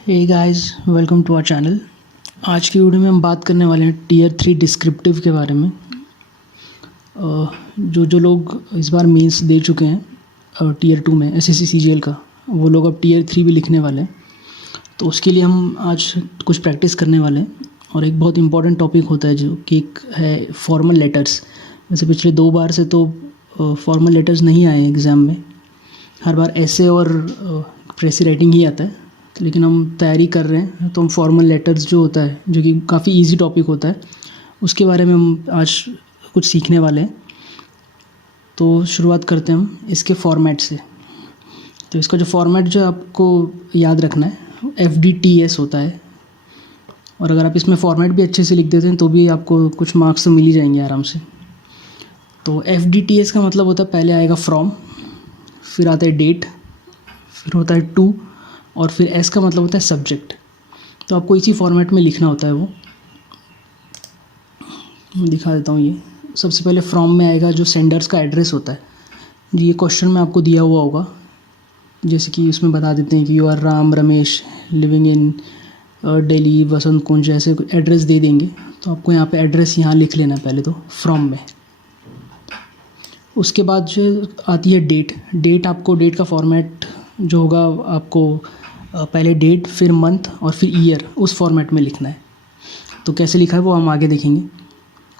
Hey guys, welcome to our channel. आज की video में हम बात करने वाले हैं टीयर 3 डिस्क्रिप्टिव के बारे में। जो लोग इस बार मेंस दे चुके हैं टीयर 2 में एसएससी सीजीएल का, वो लोग अब टीयर 3 भी लिखने वाले हैं। तो उसके लिए हम आज कुछ प्रैक्टिस करने वाले हैं। और एक बहुत इंपॉर्टेंट टॉपिक होता है जो कि एक है फॉर्मल लेटर्स। वैसे पिछले 2 बार से तो फॉर्मल लेटर्स नहीं आए एग्ज़ाम में, हर बार ऐसे और प्रेसी राइटिंग ही आता है। लेकिन हम तैयारी कर रहे हैं तो हम फॉर्मल लेटर्स जो होता है, जो कि काफ़ी इजी टॉपिक होता है, उसके बारे में हम आज कुछ सीखने वाले हैं। तो शुरुआत करते हैं हम इसके फॉर्मेट से। तो इसका जो फॉर्मेट जो आपको याद रखना है FDTS होता है। और अगर आप इसमें फॉर्मेट भी अच्छे से लिख देते हैं तो भी आपको कुछ मार्क्स तो मिल ही जाएंगे आराम से। तो FDTS का मतलब होता है, पहले आएगा फ्रॉम, फिर आता है डेट, फिर होता है टू, और फिर एस का मतलब होता है सब्जेक्ट। तो आपको इसी फॉर्मेट में लिखना होता है। वो मैं दिखा देता हूँ। ये सबसे पहले फ्रॉम में आएगा जो सेंडर्स का एड्रेस होता है। जी, ये क्वेश्चन में आपको दिया हुआ होगा, जैसे कि इसमें बता देते हैं कि you are Ram Ramesh living in Delhi Vasant Kunj, ऐसे एड्रेस दे देंगे। तो आपको यहाँ पे एड्रेस यहाँ लिख लेना है पहले तो फ्रॉम में। उसके बाद जो आती है डेट। डेट का फॉर्मेट जो होगा, आपको पहले डेट, फिर मंथ और फिर ईयर, उस फॉर्मेट में लिखना है। तो कैसे लिखा है वो हम आगे देखेंगे।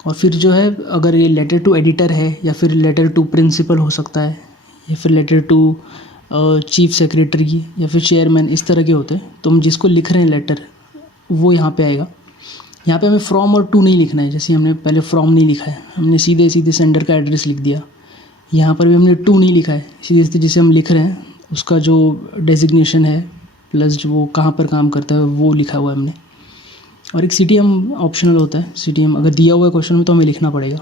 और फिर जो है, अगर ये लेटर टू एडिटर है या फिर लेटर टू प्रिंसिपल हो सकता है, या फिर लेटर टू चीफ सेक्रेटरी या फिर चेयरमैन, इस तरह के होते हैं। तो हम जिसको लिख रहे हैं लेटर, वो यहाँ पे आएगा। यहाँ पे हमें फ्रॉम और टू नहीं लिखना है। जैसे हमने पहले फ्रॉम नहीं लिखा है, हमने सीधे सीधे सेंडर का एड्रेस लिख दिया। यहाँ पर भी हमने टू नहीं लिखा है, सीधे सीधे जिसे हम लिख रहे हैं उसका जो डेजिग्नेशन है प्लस जो वो कहाँ पर काम करता है वो लिखा हुआ है हमने। और एक CTM ऑप्शनल होता है। CTM अगर दिया हुआ है क्वेश्चन में तो हमें लिखना पड़ेगा।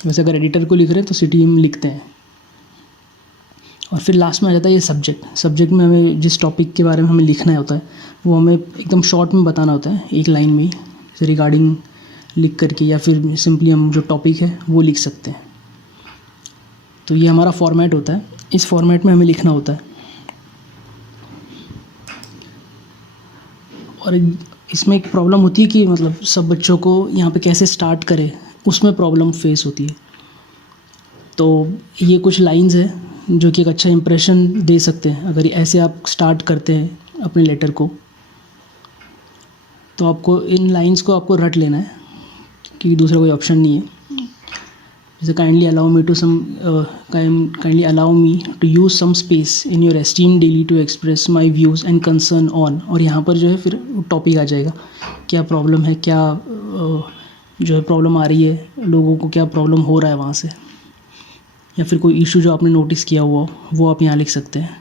वैसे अगर एडिटर को लिख रहे हैं तो CTM लिखते हैं। और फिर लास्ट में आ जाता है ये सब्जेक्ट में हमें जिस टॉपिक के बारे में हमें लिखना होता है वो हमें एकदम शॉर्ट में बताना होता है, एक लाइन में ही, जैसे रिगार्डिंग लिख करके, या फिर सिंपली हम जो टॉपिक है वो लिख सकते हैं। तो ये हमारा फॉर्मेट होता है, इस फॉर्मेट में हमें लिखना होता है। और इसमें एक प्रॉब्लम होती है कि मतलब सब बच्चों को यहाँ पे कैसे स्टार्ट करें, उसमें प्रॉब्लम फेस होती है। तो ये कुछ लाइंस है जो कि एक अच्छा इंप्रेशन दे सकते हैं अगर ऐसे आप स्टार्ट करते हैं अपने लेटर को। तो आपको इन लाइंस को आपको रट लेना है, क्योंकि दूसरा कोई ऑप्शन नहीं है। जैसे kindly allow me to use some space in your esteem daily to express my views and concern on. और यहाँ पर जो है फिर टॉपिक आ जाएगा, क्या प्रॉब्लम है, क्या जो है प्रॉब्लम आ रही है, लोगों को क्या प्रॉब्लम हो रहा है वहाँ से, या फिर कोई इशू जो आपने नोटिस किया हुआ वो आप यहाँ लिख सकते हैं।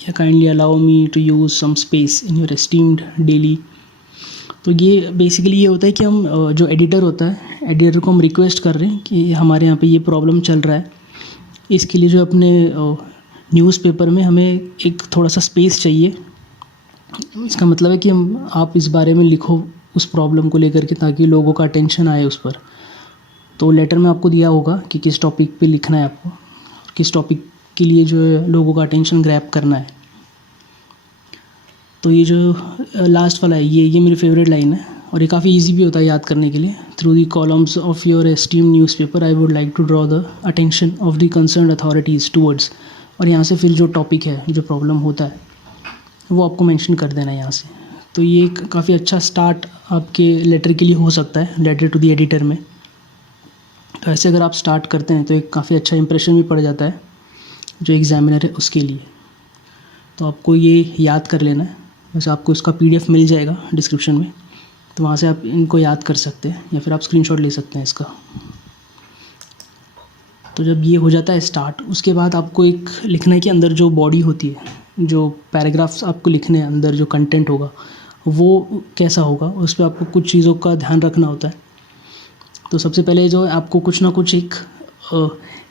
या kindly allow me to use some space in your esteemed daily. तो ये बेसिकली ये होता है कि हम जो एडिटर होता है, एडिटर को हम रिक्वेस्ट कर रहे हैं कि हमारे यहाँ पे ये प्रॉब्लम चल रहा है, इसके लिए जो अपने न्यूज़पेपर में हमें एक थोड़ा सा स्पेस चाहिए। इसका मतलब है कि आप इस बारे में लिखो उस प्रॉब्लम को लेकर के, ताकि लोगों का अटेंशन आए उस पर। तो लेटर में आपको दिया होगा कि किस टॉपिक पे लिखना है आपको, किस टॉपिक के लिए जो है लोगों का अटेंशन ग्रैब करना है। तो ये जो लास्ट वाला है, ये मेरी फेवरेट लाइन है, और ये काफ़ी इजी भी होता है याद करने के लिए। Through the columns of your esteem newspaper I would like to draw the attention of the concerned authorities towards. और यहाँ से फिर जो टॉपिक है, जो प्रॉब्लम होता है, वो आपको मेंशन कर देना है यहाँ से। तो ये एक काफ़ी अच्छा स्टार्ट आपके लेटर के लिए हो सकता है, लेटर टू द एडिटर में। तो ऐसे अगर आप स्टार्ट करते हैं तो एक काफ़ी अच्छा इंप्रेशन भी पड़ जाता है जो एग्ज़ामिनर है उसके लिए। तो आपको ये याद कर लेना है। वैसे आपको इसका PDF मिल जाएगा डिस्क्रिप्शन में, तो वहाँ से आप इनको याद कर सकते हैं, या फिर आप स्क्रीनशॉट ले सकते हैं इसका। तो जब ये हो जाता है स्टार्ट, उसके बाद आपको एक लिखना है कि अंदर जो बॉडी होती है, जो पैराग्राफ्स आपको लिखने हैं, अंदर जो कंटेंट होगा वो कैसा होगा, उस पर आपको कुछ चीज़ों का ध्यान रखना होता है। तो सबसे पहले जो है आपको कुछ ना कुछ एक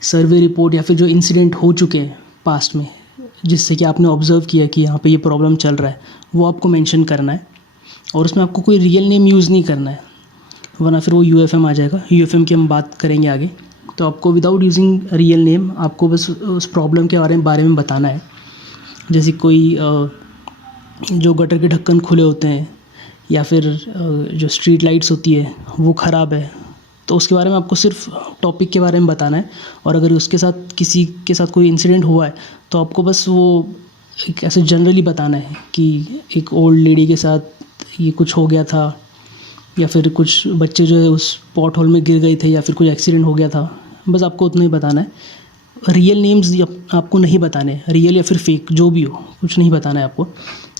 सर्वे रिपोर्ट या फिर जो इंसिडेंट हो चुके हैं पास्ट में, जिससे कि आपने ऑब्ज़र्व किया कि यहाँ पे ये प्रॉब्लम चल रहा है, वो आपको मेंशन करना है। और उसमें आपको कोई रियल नेम यूज़ नहीं करना है, वरना फिर वो UFM आ जाएगा। UFM की हम बात करेंगे आगे। तो आपको विदाउट यूजिंग रियल नेम आपको बस उस प्रॉब्लम के बारे में बताना है। जैसे कोई जो गटर के ढक्कन खुले होते हैं या फिर जो स्ट्रीट लाइट्स होती है वो ख़राब है, तो उसके बारे में आपको सिर्फ टॉपिक के बारे में बताना है। और अगर उसके साथ किसी के साथ कोई इंसिडेंट हुआ है तो आपको बस वो एक ऐसे जनरली बताना है कि एक ओल्ड लेडी के साथ ये कुछ हो गया था, या फिर कुछ बच्चे जो है उस पॉट होल में गिर गए थे, या फिर कुछ एक्सीडेंट हो गया था। बस आपको उतना ही बताना है। रियल नेम्स आपको नहीं बताने, रियल या फिर फेक जो भी हो, कुछ नहीं बताना है आपको।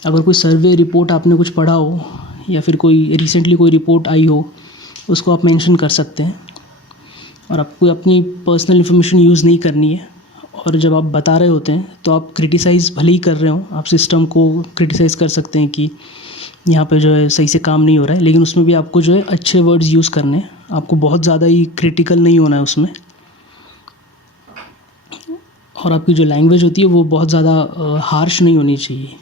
अगर कोई सर्वे रिपोर्ट आपने कुछ पढ़ा हो या फिर कोई रिसेंटली कोई रिपोर्ट आई हो, उसको आप मेंशन कर सकते हैं। और आपको अपनी पर्सनल इन्फॉर्मेशन यूज़ नहीं करनी है। और जब आप बता रहे होते हैं तो आप क्रिटिसाइज़ भले ही कर रहे हो, आप सिस्टम को क्रिटिसाइज़ कर सकते हैं कि यहाँ पे जो है सही से काम नहीं हो रहा है, लेकिन उसमें भी आपको जो है अच्छे वर्ड्स यूज़ करने हैं। आपको बहुत ज़्यादा ही क्रिटिकल नहीं होना है उसमें। और आपकी जो लैंग्वेज होती है वो बहुत ज़्यादा हार्श नहीं होनी चाहिए।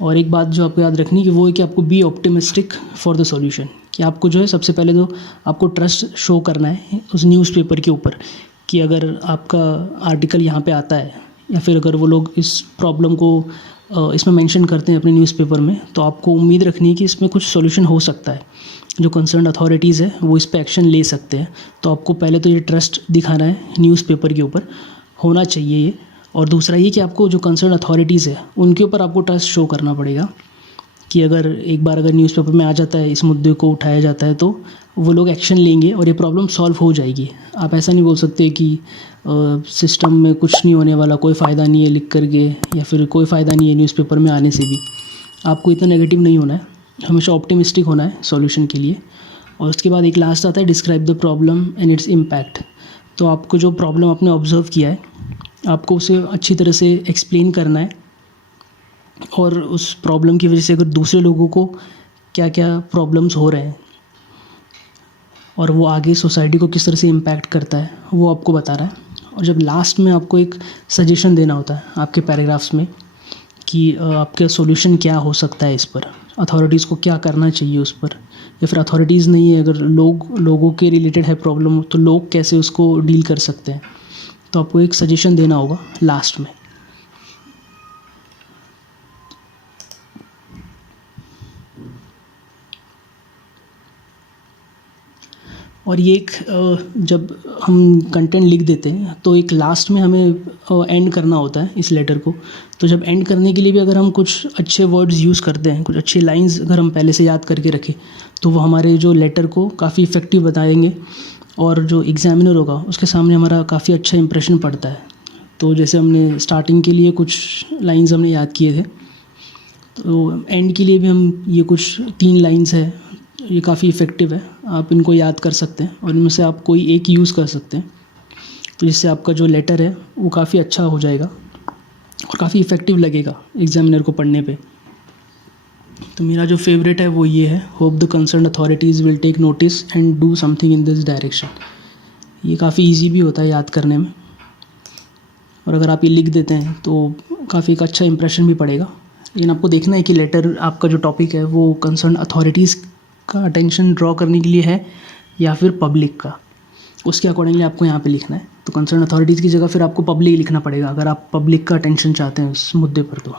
और एक बात जो आपको याद रखनी है कि वो है कि आपको be optimistic for the solution, कि आपको जो है सबसे पहले तो आपको ट्रस्ट शो करना है उस न्यूज़पेपर के ऊपर, कि अगर आपका आर्टिकल यहाँ पे आता है या फिर अगर वो लोग इस प्रॉब्लम को इसमें मेंशन करते हैं अपने न्यूज़पेपर में, तो आपको उम्मीद रखनी है कि इसमें कुछ सॉल्यूशन हो सकता है। जो कंसर्न अथॉरिटीज़ है वो इस पर एक्शन ले सकते हैं। तो आपको पहले तो ये ट्रस्ट दिखाना है न्यूज़पेपर के ऊपर, होना चाहिए ये। और दूसरा ये कि आपको जो कंसर्न अथॉरिटीज़ है उनके ऊपर आपको ट्रस्ट शो करना पड़ेगा, कि अगर एक बार अगर न्यूज़पेपर में आ जाता है, इस मुद्दे को उठाया जाता है, तो वो लोग एक्शन लेंगे और ये प्रॉब्लम सॉल्व हो जाएगी। आप ऐसा नहीं बोल सकते कि सिस्टम में कुछ नहीं होने वाला, कोई फ़ायदा नहीं है लिख करके, या फिर कोई फ़ायदा नहीं है न्यूज़पेपर में आने से भी। आपको इतना नेगेटिव नहीं होना है, हमेशा ऑप्टिमिस्टिक होना है सॉल्यूशन के लिए। और उसके बाद एक लास्ट आता है describe the problem and its impact. तो आपको जो प्रॉब्लम आपने ऑब्ज़र्व किया है, आपको उसे अच्छी तरह से एक्सप्लेन करना है, और उस प्रॉब्लम की वजह से अगर दूसरे लोगों को क्या क्या प्रॉब्लम्स हो रहे हैं और वो आगे सोसाइटी को किस तरह से इम्पैक्ट करता है, वो आपको बता रहा है। और जब लास्ट में आपको एक सजेशन देना होता है आपके पैराग्राफ्स में, कि आपका सॉल्यूशन क्या हो सकता है इस पर, अथॉरिटीज़ को क्या करना चाहिए उस पर, या फिर अथॉरिटीज़ नहीं है, अगर लोगों के रिलेटेड है प्रॉब्लम, तो लोग कैसे उसको डील कर सकते हैं, तो आपको एक सजेशन देना होगा लास्ट में। और ये एक जब हम कंटेंट लिख देते हैं तो एक लास्ट में हमें एंड करना होता है इस लेटर को। तो जब एंड करने के लिए भी अगर हम कुछ अच्छे वर्ड्स यूज़ करते हैं, कुछ अच्छी लाइंस अगर हम पहले से याद करके रखें, तो वो हमारे जो लेटर को काफ़ी इफ़ेक्टिव बताएंगे, और जो एग्ज़ामिनर होगा उसके सामने हमारा काफ़ी अच्छा इंप्रेशन पड़ता है। तो जैसे हमने स्टार्टिंग के लिए कुछ लाइंस हमने याद किए थे, तो एंड के लिए भी हम ये कुछ 3 लाइंस है, ये काफ़ी इफ़ेक्टिव है। आप इनको याद कर सकते हैं और इनमें से आप कोई एक यूज़ कर सकते हैं, तो जिससे आपका जो लेटर है वो काफ़ी अच्छा हो जाएगा और काफ़ी इफ़ेक्टिव लगेगा एग्ज़ामिनर को पढ़ने पे। तो मेरा जो फेवरेट है वो ये है, hope the concern authorities will take notice and do something in this direction. ये काफ़ी ईजी भी होता है याद करने में, और अगर आप ये लिख देते हैं तो काफ़ी एक अच्छा इंप्रेशन भी पड़ेगा। लेकिन आपको देखना है कि लेटर आपका जो टॉपिक है वो कंसर्न अथॉरिटीज़ का अटेंशन ड्रॉ करने के लिए है या फिर पब्लिक का, उसके अकॉर्डिंगली आपको यहाँ पे लिखना है। तो कंसर्न अथॉरिटीज़ की जगह फिर आपको पब्लिक लिखना पड़ेगा अगर आप पब्लिक का अटेंशन चाहते हैं उस मुद्दे पर।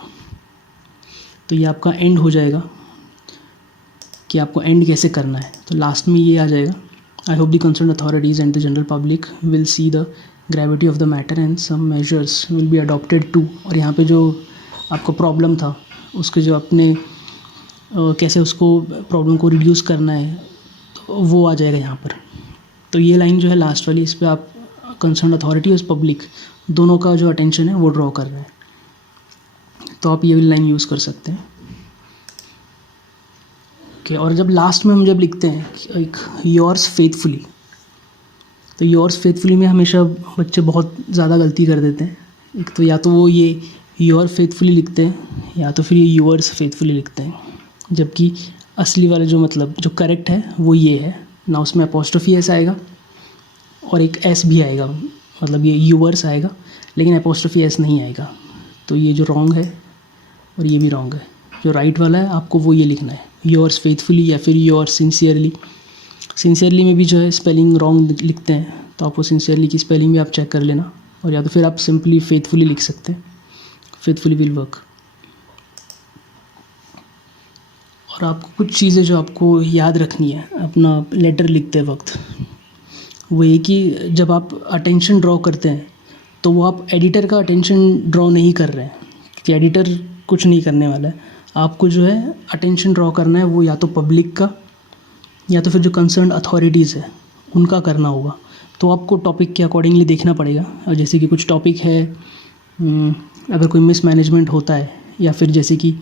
तो ये आपका एंड हो जाएगा कि आपको एंड कैसे करना है। तो लास्ट में ये आ जाएगा, I hope the concern authorities and the general public will see the gravity of the matter and some measures will be adopted to. और यहाँ पे जो आपको प्रॉब्लम था उसके जो अपने कैसे उसको प्रॉब्लम को रिड्यूस करना है, तो वो आ जाएगा यहाँ पर। तो ये लाइन जो है लास्ट वाली, इस पर आप कंसर्न अथॉरिटी और पब्लिक दोनों का जो अटेंशन है वो ड्रॉ कर रहे हैं, तो आप ये लाइन यूज़ कर सकते हैं। ओके, और जब लास्ट में हम जब लिखते हैं एक योर्स फेथफुली, तो योर्स फेथफुली में हमेशा बच्चे बहुत ज़्यादा गलती कर देते हैं। एक तो या तो वो ये योर फेथफुली लिखते हैं, या तो फिर ये यूअर्स फेथफुली लिखते हैं, जबकि असली वाला जो मतलब जो करेक्ट है वो ये है ना। उसमें अपोस्ट्रोफी एस आएगा और एक एस भी आएगा, मतलब ये यूअर्स आएगा लेकिन अपोस्ट्रोफी एस नहीं आएगा। तो ये जो रॉन्ग है और ये भी रॉन्ग है। जो राइट वाला है आपको वो ये लिखना है, योर्स फेथफुली या फिर योर्स सिंसियरली। सिंसियरली में भी जो है स्पेलिंग रॉन्ग लिखते हैं, तो आपको सिंसियरली की स्पेलिंग भी आप चेक कर लेना, और या तो फिर आप सिंपली फेथफुली लिख सकते हैं, फेथफुली विल वर्क। और आपको कुछ चीज़ें जो आपको याद रखनी है अपना लेटर लिखते वक्त, वो ये कि जब आप अटेंशन ड्रॉ करते हैं तो वो आप एडिटर का अटेंशन ड्रॉ नहीं कर रहे हैं, कि एडिटर कुछ नहीं करने वाला है। आपको जो है अटेंशन ड्रॉ करना है वो या तो पब्लिक का या तो फिर जो कंसर्न अथॉरिटीज़ है उनका करना होगा। तो आपको टॉपिक के अकॉर्डिंगली देखना पड़ेगा। और जैसे कि कुछ टॉपिक है, अगर कोई मिसमैनेजमेंट होता है या फिर जैसे कि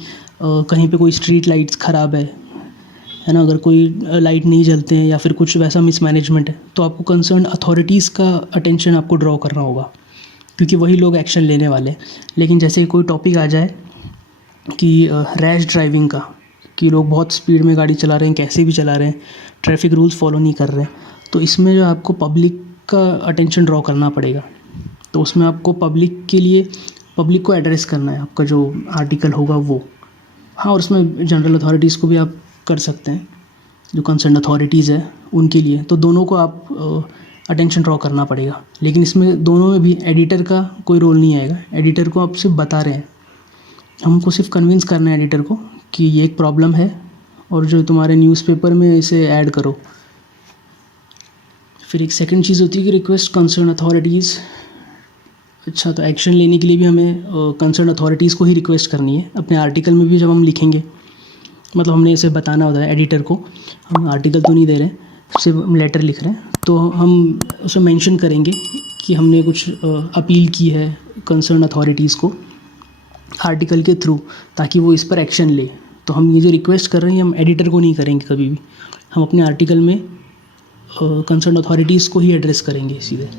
कहीं पे कोई स्ट्रीट लाइट्स ख़राब है ना, अगर कोई लाइट नहीं जलते हैं या फिर कुछ वैसा मिसमैनेजमेंट है, तो आपको कंसर्न अथॉरिटीज़ का अटेंशन आपको ड्रॉ करना होगा, क्योंकि वही लोग एक्शन लेने वाले हैं। लेकिन जैसे कोई टॉपिक आ जाए कि रैश ड्राइविंग का, कि लोग बहुत स्पीड में गाड़ी चला रहे हैं, कैसे भी चला रहे हैं, ट्रैफिक रूल्स फॉलो नहीं कर रहे हैं, तो इसमें जो आपको पब्लिक का अटेंशन ड्रॉ करना पड़ेगा। तो उसमें आपको पब्लिक को एड्रेस करना है, आपका जो आर्टिकल होगा वो। हाँ, और उसमें जनरल अथॉरिटीज़ को भी आप कर सकते हैं, जो कंसर्न अथॉरिटीज़ है उनके लिए। तो दोनों को आप अटेंशन ड्रॉ करना पड़ेगा। लेकिन इसमें दोनों में भी एडिटर का कोई रोल नहीं आएगा। एडिटर को आप सिर्फ बता रहे हैं, हमको सिर्फ कन्विंस करना है एडिटर को कि ये एक प्रॉब्लम है और जो तुम्हारे न्यूज़पेपर में इसे ऐड करो। फिर एक सेकंड चीज़ होती है कि रिक्वेस्ट कंसर्न अथॉरिटीज़। अच्छा, तो एक्शन लेने के लिए भी हमें कंसर्न अथॉरिटीज़ को ही रिक्वेस्ट करनी है। अपने आर्टिकल में भी जब हम लिखेंगे, मतलब हमने इसे बताना होता है एडिटर को, हम आर्टिकल तो नहीं दे रहे हैं, सिर्फ लेटर लिख रहे हैं, तो हम उसमें मेंशन करेंगे कि हमने कुछ अपील की है कंसर्न अथॉरिटीज़ को आर्टिकल के थ्रू, ताकि वो इस पर एक्शन ले। तो हम ये जो रिक्वेस्ट कर रहे हैं हम एडिटर को नहीं करेंगे कभी भी, हम अपने आर्टिकल में कंसर्न अथॉरिटीज़ को ही एड्रेस करेंगे सीधे।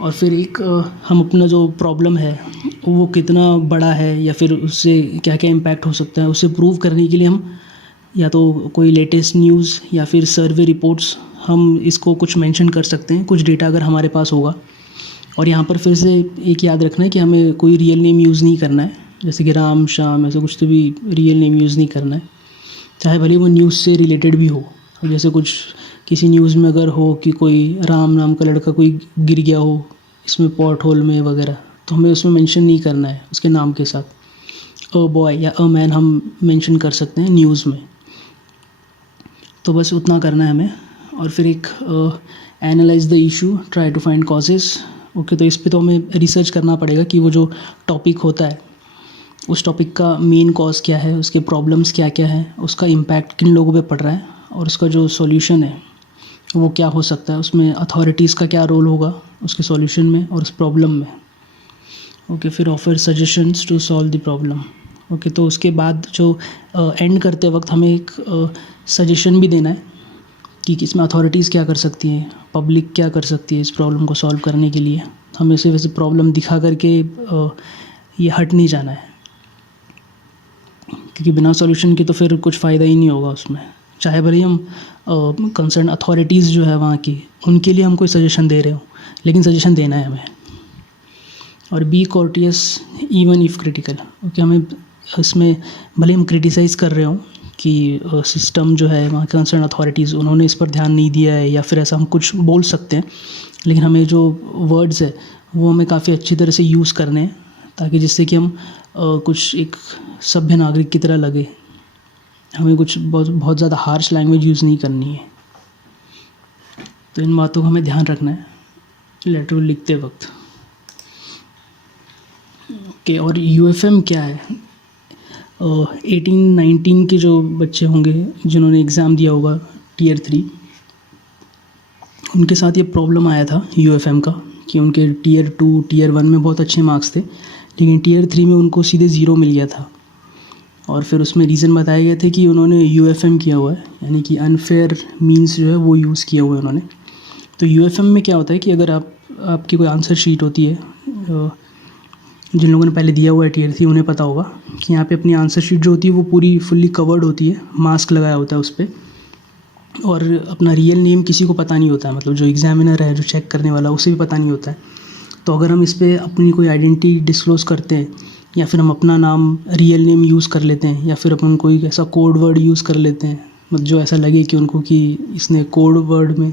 और फिर एक हम अपना जो प्रॉब्लम है वो कितना बड़ा है या फिर उससे क्या क्या इम्पैक्ट हो सकता है, उसे प्रूव करने के लिए हम या तो कोई लेटेस्ट न्यूज़ या फिर सर्वे रिपोर्ट्स, हम इसको कुछ मेंशन कर सकते हैं, कुछ डेटा अगर हमारे पास होगा। और यहाँ पर फिर से एक याद रखना है कि हमें कोई रियल नेम यूज़ नहीं करना है, जैसे कि राम श्याम ऐसा कुछ तो भी रियल नेम यूज़ नहीं करना है, चाहे भले वो न्यूज़ से रिलेटेड भी हो। जैसे कुछ किसी न्यूज़ में अगर हो कि कोई राम नाम का लड़का कोई गिर गया हो इसमें पॉट होल में वगैरह, तो हमें उसमें मेंशन नहीं करना है उसके नाम के साथ। अ बॉय या अ मैन हम मेंशन कर सकते हैं न्यूज़ में। तो बस उतना करना है हमें। और फिर एक analyse the issue, try to find causes. Okay, तो इस पे तो हमें रिसर्च करना पड़ेगा कि वो जो टॉपिक होता है उस टॉपिक का मेन कॉज क्या है, उसके प्रॉब्लम्स क्या क्या है, उसका इम्पैक्ट किन लोगों पे पड़ रहा है और उसका जो सॉल्यूशन है वो क्या हो सकता है, उसमें अथॉरिटीज़ का क्या रोल होगा उसके सॉल्यूशन में और उस प्रॉब्लम में। ओके, फिर offer suggestions to solve the problem. Okay, तो उसके बाद जो एंड करते वक्त हमें एक सजेशन भी देना है कि इसमें अथॉरिटीज़ क्या कर सकती हैं, पब्लिक क्या कर सकती है इस प्रॉब्लम को सॉल्व करने के लिए। हमें सिर्फ वैसे प्रॉब्लम दिखा करके ये हट नहीं जाना है, क्योंकि बिना सॉल्यूशन के तो फिर कुछ फ़ायदा ही नहीं होगा उसमें। चाहे भले हम कंसर्न अथॉरिटीज़ जो है वहाँ की, उनके लिए हम कोई सजेशन दे रहे हो, लेकिन सजेशन देना है हमें। और be courteous even if critical. Okay, हमें इसमें भले हम क्रिटिसाइज़ कर रहे हो कि सिस्टम जो है वहाँ कंसर्न अथॉरिटीज़ उन्होंने इस पर ध्यान नहीं दिया है या फिर ऐसा हम कुछ बोल सकते हैं, लेकिन हमें जो वर्ड्स है वो हमें काफ़ी अच्छी तरह से यूज़ करने हैं, ताकि जिससे कि हम कुछ एक सभ्य नागरिक की तरह लगे। हमें कुछ बहुत ज़्यादा हार्श लैंग्वेज यूज़ नहीं करनी है। तो इन बातों को हमें ध्यान रखना है लेटर लिखते वक्त। ओके, और यूएफएम क्या है? 18-19 के जो बच्चे होंगे जिन्होंने एग्ज़ाम दिया होगा Tier 3, उनके साथ ये प्रॉब्लम आया था यूएफएम का कि उनके Tier 2 Tier 1 में बहुत अच्छे मार्क्स थे, लेकिन Tier 3 में उनको सीधे 0 मिल गया था। और फिर उसमें रीज़न बताए गए थे कि उन्होंने यूएफएम किया हुआ है, यानी कि अनफेयर मीन्स जो है वो यूज़ किया हुआ है उन्होंने। तो यूएफएम में क्या होता है कि अगर आपकी कोई आंसर शीट होती है, जिन लोगों ने पहले दिया हुआ है Tier 3 उन्हें पता होगा कि यहाँ पे अपनी आंसर शीट जो होती है वो पूरी फुल्ली कवर्ड होती है, मास्क लगाया होता है उस पर, और अपना रियल नेम किसी को पता नहीं होता है, मतलब जो एग्जामिनर है, जो चेक करने वाला, उसे भी पता नहीं होता है। तो अगर हम इस पर अपनी कोई आइडेंटिटी डिस्क्लोज़ करते हैं या फिर हम अपना नाम रियल नेम यूज़ कर लेते हैं या फिर अपन कोई ऐसा कोड वर्ड यूज़ कर लेते हैं, मतलब जो ऐसा लगे कि उनको कि इसने कोड वर्ड में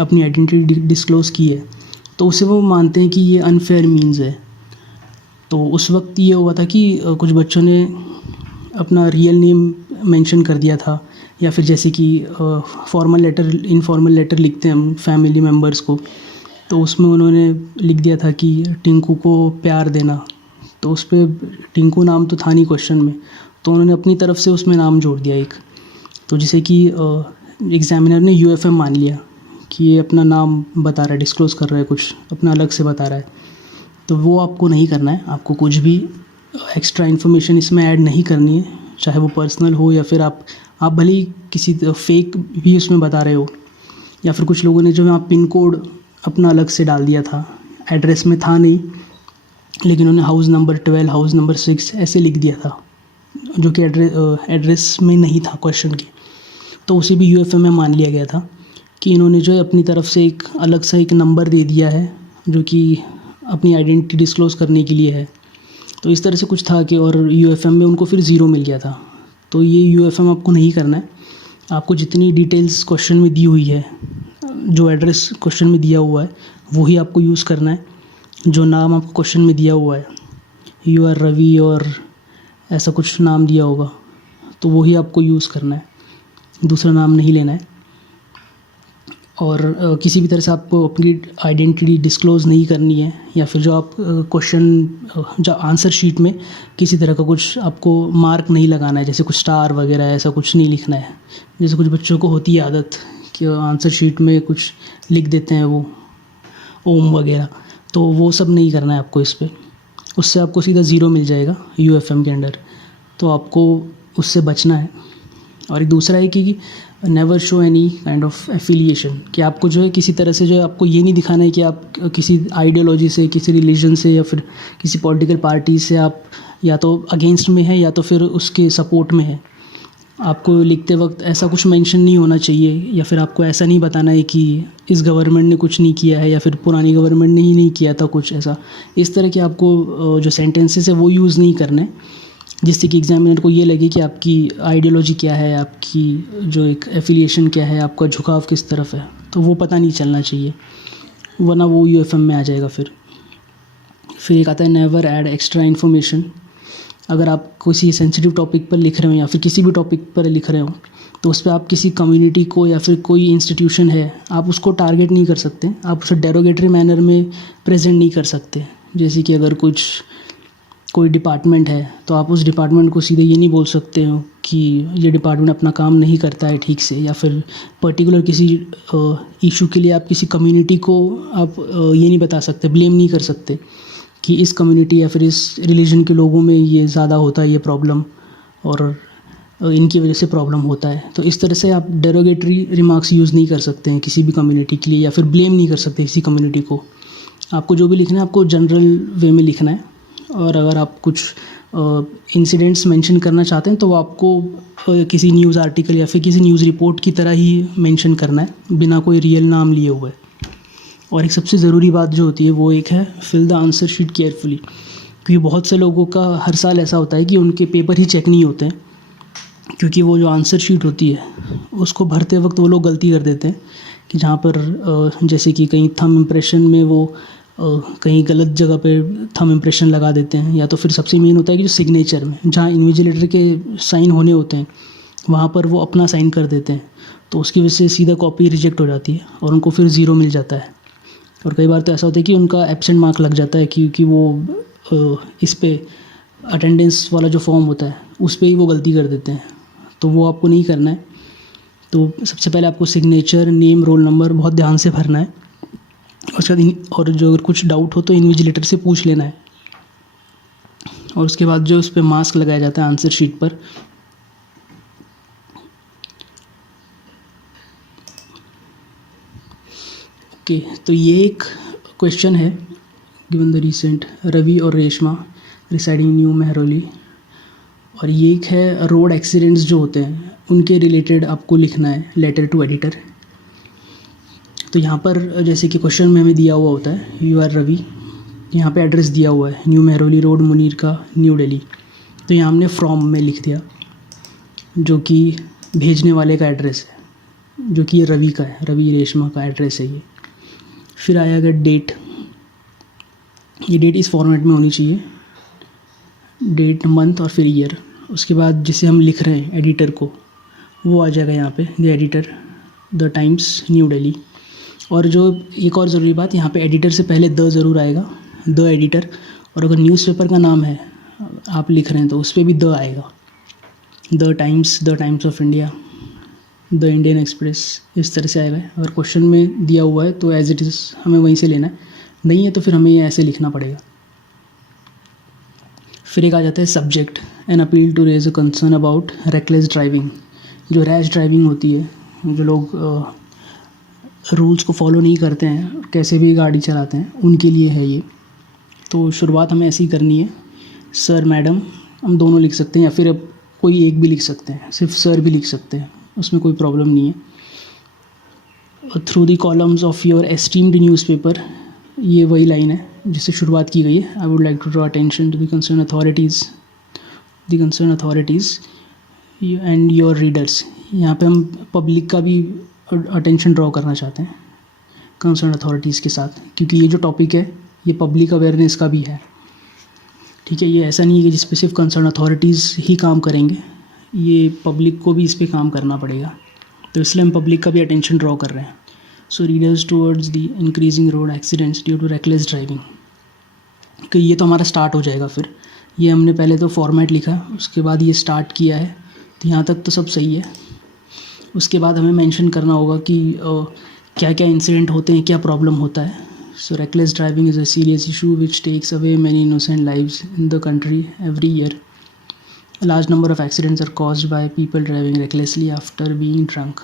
अपनी आइडेंटिटी डिस्क्लोज़ की है, तो उसे वो मानते हैं कि ये अनफेयर मीन्स है। तो उस वक्त ये हुआ था कि कुछ बच्चों ने अपना रियल नेम मेंशन कर दिया था, या फिर जैसे कि फॉर्मल लेटर इनफॉर्मल लेटर लिखते हैं हम फैमिली मेम्बर्स को, तो उसमें उन्होंने लिख दिया था कि टिंकू को प्यार देना। तो उस पर टिंकू नाम तो था नहीं क्वेश्चन में, तो उन्होंने अपनी तरफ से उसमें नाम जोड़ दिया एक। तो जैसे कि एग्ज़ामिनर ने यूएफएम मान लिया कि ये अपना नाम बता रहा है, डिस्क्लोज़ कर रहा है, कुछ अपना अलग से बता रहा है। तो वो आपको नहीं करना है, आपको कुछ भी एक्स्ट्रा इन्फॉर्मेशन इसमें ऐड नहीं करनी है, चाहे वो पर्सनल हो या फिर आप भले ही किसी फेक भी उसमें बता रहे हो, या फिर कुछ लोगों ने जो है पिन कोड अपना अलग से डाल दिया था, एड्रेस में था नहीं लेकिन उन्होंने हाउस नंबर 12 हाउस नंबर 6 ऐसे लिख दिया था, जो कि एड्रेस में नहीं था क्वेश्चन के। तो उसे भी यूएफएम में मान लिया गया था कि इन्होंने जो है अपनी तरफ से एक अलग सा एक नंबर दे दिया है, जो कि अपनी आइडेंटिटी डिस्क्लोज़ करने के लिए है। तो इस तरह से कुछ था कि, और यूएफएम में उनको फिर 0 मिल गया था। तो ये यूएफएम आपको नहीं करना है। आपको जितनी डिटेल्स क्वेश्चन में दी हुई है, जो एड्रेस क्वेश्चन में दिया हुआ है, वही आपको यूज़ करना है। जो नाम आपको क्वेश्चन में दिया हुआ है, यू आर रवि और ऐसा कुछ नाम दिया होगा, तो वही आपको यूज़ करना है, दूसरा नाम नहीं लेना है। और किसी भी तरह से आपको अपनी आइडेंटिटी डिस्क्लोज़ नहीं करनी है, या फिर जो आप क्वेश्चन जो आंसर शीट में किसी तरह का कुछ आपको मार्क नहीं लगाना है, जैसे कुछ स्टार वगैरह ऐसा कुछ नहीं लिखना है। जैसे कुछ बच्चों को होती है आदत कि आंसर शीट में कुछ लिख देते हैं वो ओम वगैरह, तो वो सब नहीं करना है आपको इस पे। उससे आपको सीधा 0 मिल जाएगा यूएफएम के अंडर, तो आपको उससे बचना है। और एक दूसरा है कि never show any kind of affiliation, कि आपको जो है किसी तरह से जो है आपको ये नहीं दिखाना है कि आप किसी आइडियोलॉजी से, किसी रिलीजन से या फिर किसी पॉलिटिकल पार्टी से आप या तो अगेंस्ट में है या तो फिर उसके सपोर्ट में है। आपको लिखते वक्त ऐसा कुछ मेंशन नहीं होना चाहिए, या फिर आपको ऐसा नहीं बताना है कि इस गवर्नमेंट ने कुछ नहीं किया है या फिर पुरानी गवर्नमेंट ने ही नहीं किया था कुछ ऐसा। इस तरह के आपको जो सेंटेंसेस है वो यूज़ नहीं करने, जिससे कि एग्जामिनर को ये लगे कि आपकी आइडियोलॉजी क्या है, आपकी जो एक एफिलिएशन क्या है, आपका झुकाव किस तरफ है, तो वो पता नहीं चलना चाहिए, वरना वो यूएफएम में आ जाएगा। फिर एक आता है नेवर ऐड एक्स्ट्रा इन्फॉर्मेशन। अगर आप किसी सेंसिटिव टॉपिक पर लिख रहे हो या फिर किसी भी टॉपिक पर लिख रहे हो, तो उस पर आप किसी कम्युनिटी को या फिर कोई इंस्टीट्यूशन है, आप उसको टारगेट नहीं कर सकते, आप उसे डेरोगेटरी मैनर में प्रेजेंट नहीं कर सकते। जैसे कि अगर कोई डिपार्टमेंट है, तो आप उस डिपार्टमेंट को सीधे ये नहीं बोल सकते हो कि ये डिपार्टमेंट अपना काम नहीं करता है ठीक से, या फिर पर्टिकुलर किसी इशू के लिए आप किसी कम्युनिटी को आप ये नहीं बता सकते, ब्लेम नहीं कर सकते कि इस कम्युनिटी या फिर इस रिलीजन के लोगों में ये ज़्यादा होता है ये प्रॉब्लम, और इनकी वजह से प्रॉब्लम होता है। तो इस तरह से आप डेरोगेटरी रिमार्क्स यूज़ नहीं कर सकते हैं किसी भी कम्युनिटी के लिए, या फिर ब्लेम नहीं कर सकते किसी कम्युनिटी को। आपको जो भी लिखना है आपको जनरल वे में लिखना है, और अगर आप कुछ इंसिडेंट्स मेंशन करना चाहते हैं तो वो आपको किसी न्यूज़ आर्टिकल या फिर किसी न्यूज़ रिपोर्ट की तरह ही मेंशन करना है, बिना कोई रियल नाम लिए हुए। और एक सबसे ज़रूरी बात जो होती है वो एक है fill the answer sheet carefully, क्योंकि बहुत से लोगों का हर साल ऐसा होता है कि उनके पेपर ही चेक नहीं होते हैं, क्योंकि वो जो आंसर शीट होती है उसको भरते वक्त वो लोग गलती कर देते हैं कि जहाँ पर जैसे कि कहीं थंब इम्प्रेशन में वो कहीं गलत जगह पे थंब इम्प्रेशन लगा देते हैं, या तो फिर सबसे मेन होता है कि जो सिग्नेचर में जहाँ इन्विजिलेटर के साइन होने होते हैं वहाँ पर वो अपना साइन कर देते हैं, तो उसकी वजह से सीधा कॉपी रिजेक्ट हो जाती है और उनको फिर 0 मिल जाता है। और कई बार तो ऐसा होता है कि उनका एब्सेंट मार्क लग जाता है, क्योंकि वो इस पे अटेंडेंस वाला जो फॉर्म होता है उस पर ही वो गलती कर देते हैं, तो वो आपको नहीं करना है। तो सबसे पहले आपको सिग्नेचर, नेम, रोल नंबर बहुत ध्यान से भरना है, उसके बाद और जो अगर कुछ डाउट हो तो इन्विजिलेटर से पूछ लेना है। और उसके बाद जो उस पर मास्क लगाया जाता है आंसर शीट पर, ओके। तो ये एक क्वेश्चन है गिवन द रिसेंट रवि और रेशमा रिसाइडिंग न्यू मेहरौली, और ये एक है रोड एक्सीडेंट्स जो होते हैं उनके रिलेटेड आपको लिखना है लेटर टू एडिटर। तो यहाँ पर जैसे कि क्वेश्चन में हमें दिया हुआ होता है यू आर रवि, यहाँ पे एड्रेस दिया हुआ है न्यू मेहरौली रोड, मुनीर का, न्यू दिल्ली। तो यहाँ हमने फ्रॉम में लिख दिया जो कि भेजने वाले का एड्रेस है, जो कि ये रवि का है, रवि रेशमा का एड्रेस है ये। फिर आएगा डेट, ये डेट इस फॉर्मेट में होनी चाहिए, डेट, मंथ और फिर ईयर। उसके बाद जिसे हम लिख रहे हैं एडिटर को, वो आ जाएगा यहाँ पे the editor, the times new Delhi. और जो एक और ज़रूरी बात, यहाँ पे एडिटर से पहले द ज़रूर आएगा, द एडिटर। और अगर न्यूज़पेपर का नाम है आप लिख रहे हैं तो उस पर भी द आएगा, the times of India, the Indian express, इस तरह से आएगा। अगर क्वेश्चन में दिया हुआ है तो एज इट इज़ हमें वहीं से लेना है, नहीं है तो फिर हमें ये ऐसे लिखना पड़ेगा। फिर एक आ जाता है subject, an appeal to raise a concern about reckless driving. जो रैश ड्राइविंग होती है, जो लोग रूल्स को फॉलो नहीं करते हैं, कैसे भी गाड़ी चलाते हैं, उनके लिए है ये। तो शुरुआत हमें ऐसी ही करनी है, सर मैडम, हम दोनों लिख सकते हैं या फिर अब कोई एक भी लिख सकते हैं, सिर्फ सर भी लिख सकते हैं, उसमें कोई प्रॉब्लम नहीं है। Through the columns of your esteemed newspaper, ये वही लाइन है जिससे शुरुआत की गई है। I would like to draw attention to the concern authorities and your readers. यहाँ पे हम पब्लिक का भी अटेंशन ड्रॉ करना चाहते हैं कंसर्न अथॉरिटीज़ के साथ, क्योंकि ये जो टॉपिक है ये पब्लिक अवेयरनेस का भी है। ठीक है, ये ऐसा नहीं है कि जिस पे सिर्फ कंसर्न अथॉरिटीज़ ही काम करेंगे, ये पब्लिक को भी इस पे काम करना पड़ेगा, तो इसलिए हम पब्लिक का भी अटेंशन ड्रॉ कर रहे हैं। So readers towards the increasing road accidents due to reckless driving, कि ये तो हमारा स्टार्ट हो जाएगा। फिर ये हमने पहले तो फॉर्मेट लिखा, उसके बाद ये स्टार्ट किया है, तो यहाँ तक तो सब सही है। उसके बाद हमें मेंशन करना होगा कि क्या क्या इंसिडेंट होते हैं, क्या प्रॉब्लम होता है। So reckless driving is a serious issue which takes away many innocent lives in the country every year. A large number of accidents are caused by people driving recklessly after being drunk।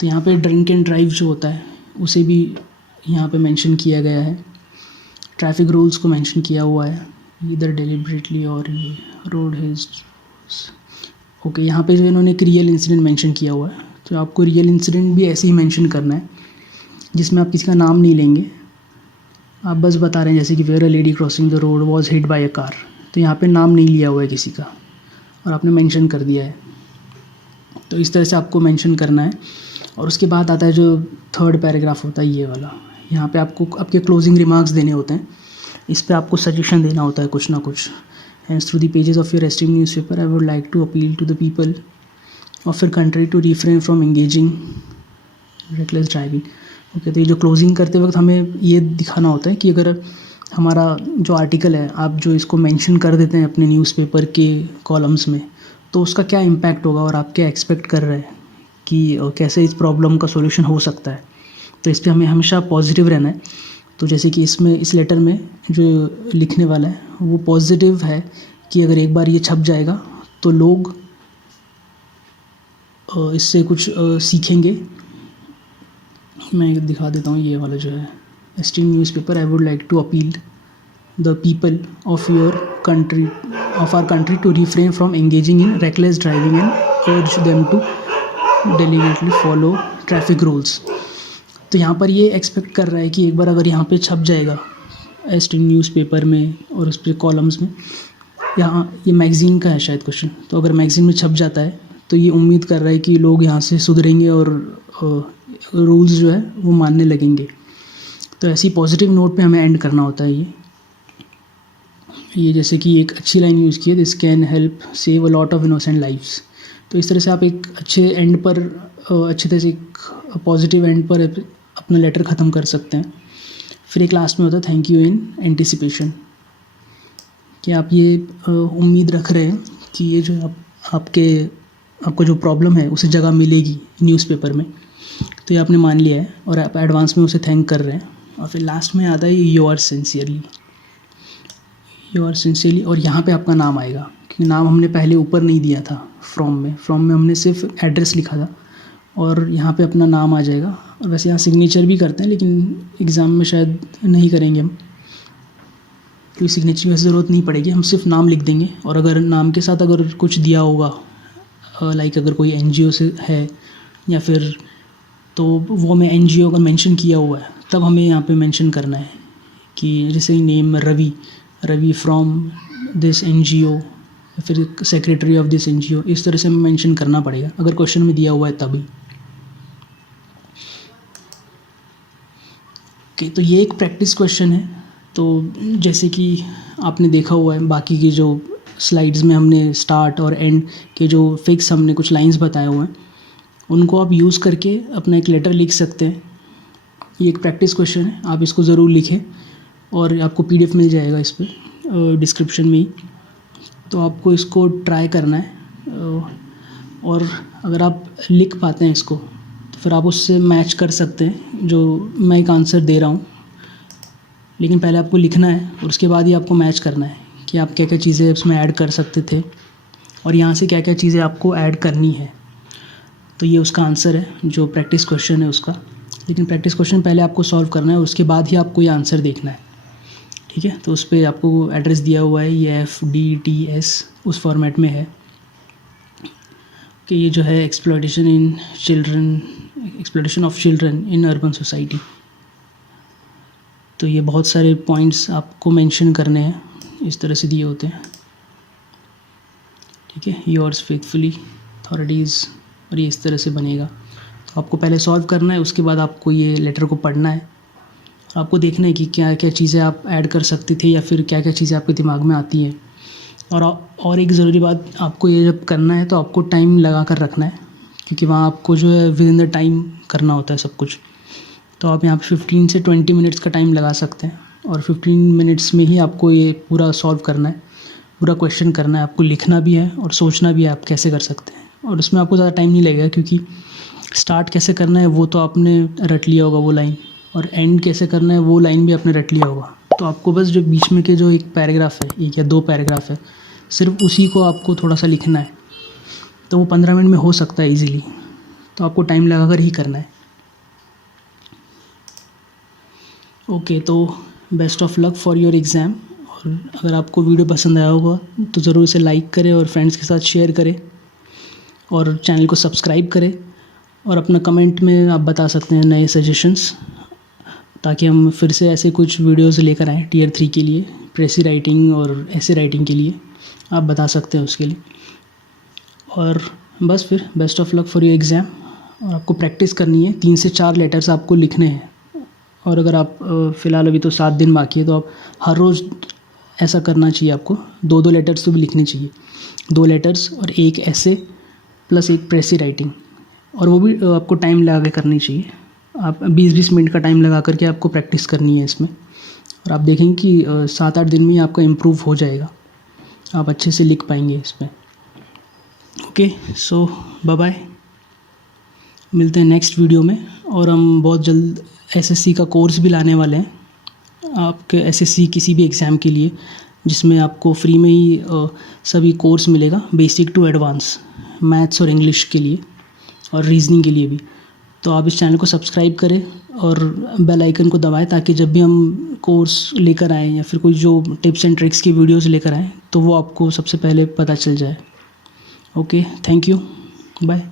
तो यहाँ पे drink and drive जो होता है उसे भी यहाँ पे मेंशन किया गया है। ट्रैफिक रूल्स को मेंशन किया हुआ है, इधर डेलिबरेटली और ये रोड हेज। ओके, यहाँ पे जो इन्होंने एक रियल इंसिडेंट मेंशन किया हुआ है, तो आपको रियल इंसिडेंट भी ऐसे ही मेंशन करना है, जिसमें आप किसी का नाम नहीं लेंगे, आप बस बता रहे हैं जैसे कि where a lady crossing the road was hit by a car. तो यहाँ पे नाम नहीं लिया हुआ है किसी का और आपने मेंशन कर दिया है, तो इस तरह से आपको मेंशन करना है। और उसके बाद आता है जो थर्ड पैराग्राफ होता है, ये वाला। यहाँ पे आपको आपके क्लोजिंग रिमार्क्स देने होते हैं, इस पे आपको सजेशन देना होता है कुछ ना कुछ। Hence through the pages of your esteemed newspaper I would like to appeal to the people of your country to refrain from engaging reckless driving. Okay, तो ये जो क्लोजिंग करते वक्त हमें ये दिखाना होता है कि अगर हमारा जो आर्टिकल है, आप जो इसको मेंशन कर देते हैं अपने न्यूज़पेपर के कॉलम्स में, तो उसका क्या इम्पैक्ट होगा और आप क्या एक्सपेक्ट कर रहे हैं कि कैसे इस प्रॉब्लम का सॉल्यूशन हो सकता है। तो इस पे हमें हमेशा पॉजिटिव रहना है। तो जैसे कि इसमें इस लेटर में जो लिखने वाला है वो पॉजिटिव है कि अगर एक बार ये छप जाएगा तो लोग इससे कुछ सीखेंगे। मैं दिखा देता हूँ, ये वाला जो है esteemed newspaper I would like to appeal the people of our country to refrain from engaging in reckless driving and urge them to diligently follow traffic rules। तो यहाँ पर ये एक्सपेक्ट कर रहा है कि एक बार अगर यहाँ पे छप जाएगा एस्टीम्ड न्यूज़पेपर में और उस पर कॉलम्स में, यहाँ ये मैगज़ीन का है शायद क्वेश्चन, तो अगर मैगज़ीन में छप जाता है तो ये उम्मीद कर रहा है कि लोग यहाँ से सुधरेंगे और रूल्स जो है वो मानने लगेंगे। तो ऐसी पॉजिटिव नोट पे हमें एंड करना होता है। ये जैसे कि एक अच्छी लाइन यूज़ की है, this can help save a lot of innocent lives. तो इस तरह से आप एक अच्छे एंड पर, अच्छे तरह से एक पॉजिटिव एंड पर अपना लेटर ख़त्म कर सकते हैं। फिर एक लास्ट में होता है थैंक यू इन एंटिसिपेशन, कि आप ये उम्मीद रख रहे हैं कि ये जो आपको जो प्रॉब्लम है उसे जगह मिलेगी न्यूज़पेपर में, तो ये आपने मान लिया है और आप एडवांस में उसे थैंक कर रहे हैं। और फिर लास्ट में आता है योर सिंसियरली, और यहाँ पे आपका नाम आएगा, क्योंकि नाम हमने पहले ऊपर नहीं दिया था फ्रॉम में हमने सिर्फ एड्रेस लिखा था, और यहाँ पे अपना नाम आ जाएगा। और वैसे यहाँ सिग्नेचर भी करते हैं, लेकिन एग्ज़ाम में शायद नहीं करेंगे हम, क्योंकि सिग्नेचर की ज़रूरत नहीं पड़ेगी, हम सिर्फ नाम लिख देंगे। और अगर नाम के साथ अगर कुछ दिया होगा, लाइक अगर कोई NGO से है या फिर, तो वो हमें NGO का मेंशन किया हुआ है तब हमें यहाँ पे मेंशन करना है कि जैसे name Ravi from this NGO, या फिर सेक्रेटरी ऑफ दिस NGO, इस तरह से हमें मेंशन करना पड़ेगा अगर क्वेश्चन में दिया हुआ है तभी। ओके, तो ये एक प्रैक्टिस क्वेश्चन है। तो जैसे कि आपने देखा हुआ है बाकी के जो स्लाइड्स में हमने स्टार्ट और एंड के जो फिक्स हमने कुछ लाइंस बताए हुए हैं उनको आप यूज़ करके अपना एक लेटर लिख सकते हैं। ये एक प्रैक्टिस क्वेश्चन है, आप इसको ज़रूर लिखें और आपको PDF मिल जाएगा इस पर डिस्क्रिप्शन में ही। तो आपको इसको ट्राई करना है और अगर आप लिख पाते हैं इसको तो फिर आप उससे मैच कर सकते हैं जो मैं एक आंसर दे रहा हूँ। लेकिन पहले आपको लिखना है और उसके बाद ही आपको मैच करना है कि आप क्या क्या चीज़ें उसमें ऐड कर सकते थे और यहाँ से क्या क्या चीज़ें आपको ऐड करनी है। तो ये उसका आंसर है जो प्रैक्टिस क्वेश्चन है उसका। लेकिन प्रैक्टिस क्वेश्चन पहले आपको सॉल्व करना है और उसके बाद ही आपको ये आंसर देखना है, ठीक है। तो उस पर आपको एड्रेस दिया हुआ है, ये FDTS उस फॉर्मेट में है कि ये जो है exploitation of children in urban society. तो ये बहुत सारे पॉइंट्स आपको मेंशन करने हैं, इस तरह से दिए होते हैं, ठीक है। योर्स फेथफुली अथॉरिटीज़, और ये इस तरह से बनेगा। तो आपको पहले सॉल्व करना है, उसके बाद आपको ये लेटर को पढ़ना है। आपको देखना है कि क्या क्या चीज़ें आप ऐड कर सकते थे या फिर क्या क्या चीज़ें आपके दिमाग में आती हैं। और एक ज़रूरी बात, आपको ये जब करना है तो आपको टाइम लगा कर रखना है, क्योंकि वहाँ आपको जो है विद इन द टाइम करना होता है सब कुछ। तो आप यहाँ पे 15 से 20 मिनट्स का टाइम लगा सकते हैं और 15 मिनट्स में ही आपको ये पूरा सॉल्व करना है, पूरा क्वेश्चन करना है। आपको लिखना भी है और सोचना भी है आप कैसे कर सकते हैं, और उसमें आपको ज़्यादा टाइम नहीं लगेगा क्योंकि स्टार्ट कैसे करना है वो तो आपने रट लिया होगा वो लाइन, और एंड कैसे करना है वो लाइन भी आपने रट लिया होगा। तो आपको बस जो बीच में के जो एक पैराग्राफ है, एक या दो पैराग्राफ है, सिर्फ उसी को आपको थोड़ा सा लिखना है। तो वो 15 मिनट में हो सकता है ईज़िली, तो आपको टाइम लगा कर ही करना है। ओके, तो best of luck for your exam. और अगर आपको वीडियो पसंद आया होगा तो ज़रूर इसे लाइक करें और फ्रेंड्स के साथ शेयर करें और चैनल को सब्सक्राइब करें, और अपना कमेंट में आप बता सकते हैं नए सजेशंस, ताकि हम फिर से ऐसे कुछ वीडियोस लेकर आएँ Tier 3 के लिए, प्रेसी राइटिंग और ऐसे राइटिंग के लिए आप बता सकते हैं उसके लिए। और बस फिर best of luck for your exam. और आपको प्रैक्टिस करनी है, 3 से 4 लेटर्स आपको लिखने हैं। और अगर आप फ़िलहाल अभी तो 7 दिन बाकी है, तो आप हर रोज़ ऐसा करना चाहिए। आपको 2-2 लेटर्स तो भी लिखने चाहिए, 2 लेटर्स और 1 ऐसे प्लस 1 प्रेसी राइटिंग, और वो भी आपको टाइम लगा के करनी चाहिए। आप 20-20 मिनट का टाइम लगा करके आपको प्रैक्टिस करनी है इसमें, और आप देखेंगे कि 7-8 दिन में ही आपका इम्प्रूव हो जाएगा, आप अच्छे से लिख पाएंगे इसमें। ओके, सो बाय बाय, मिलते हैं नेक्स्ट वीडियो में। और हम बहुत जल्द SSC का कोर्स भी लाने वाले हैं, आपके SSC किसी भी एग्ज़ाम के लिए, जिसमें आपको फ्री में ही सभी कोर्स मिलेगा, बेसिक टू एडवांस, मैथ्स और इंग्लिश के लिए और रीजनिंग के लिए भी। तो आप इस चैनल को सब्सक्राइब करें और बेल आइकन को दबाएं, ताकि जब भी हम कोर्स लेकर आएँ या फिर कोई जो टिप्स एंड ट्रिक्स की वीडियोस लेकर आएँ तो वो आपको सबसे पहले पता चल जाए। Okay, thank you, bye.